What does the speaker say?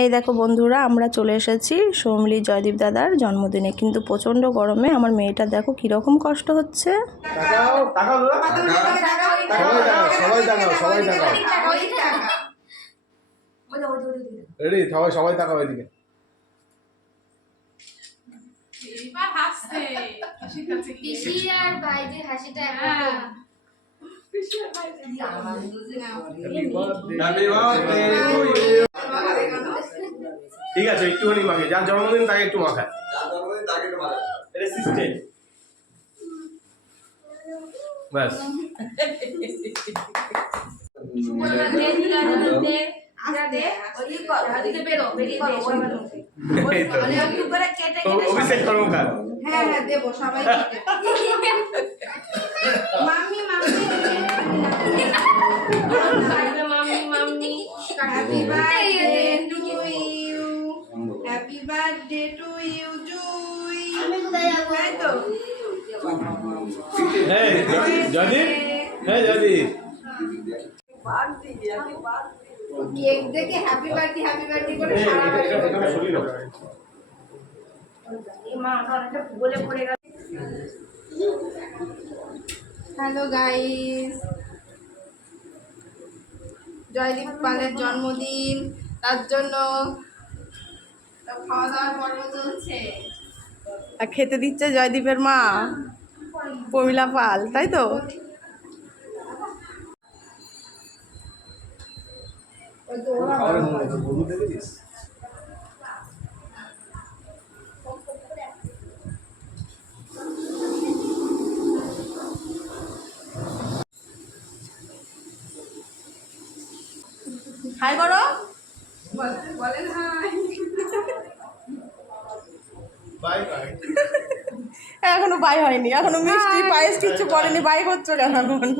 এই দেখো বন্ধুরা, আমরা চলে এসেছি সোমলি জয়দীপ দাদার জন্মদিনে, কিন্তু প্রচণ্ড গরমে আমার মেয়েটা দেখো কীরকম কষ্ট হচ্ছে। সবাই তাকাও এদিকে। ঠিক আছে, একটুখানি মাখে, যার জন্মদিন তাকে একটু মাখায়। ব্যাস। অভিষেক কর্মকার। হ্যাঁ হ্যাঁ দেবো সবাইকে। Mummy mummy happy birthday to you, happy birthday to you Jui. তাই তো এই জয়দীপ, এই জয়দীপ, কেক দেখে হ্যাপি বার্থডে করে সারা এটা শুনি না। হ্যালো গাইস, জয়দীপ পালের জন্মদিন, তার জন্য খাওয়া দাওয়ার পর্ব চলছে। আর খেতে দিচ্ছে জয়দীপের মা প্রমিলা পাল, তাই তো? হাই করো, বলেন হাই। Bye bye. এখনো বাই হয়নি, এখনো মিষ্টি পায়েস কিচ্ছু পড়েনি, বাই করছো কেন এখন?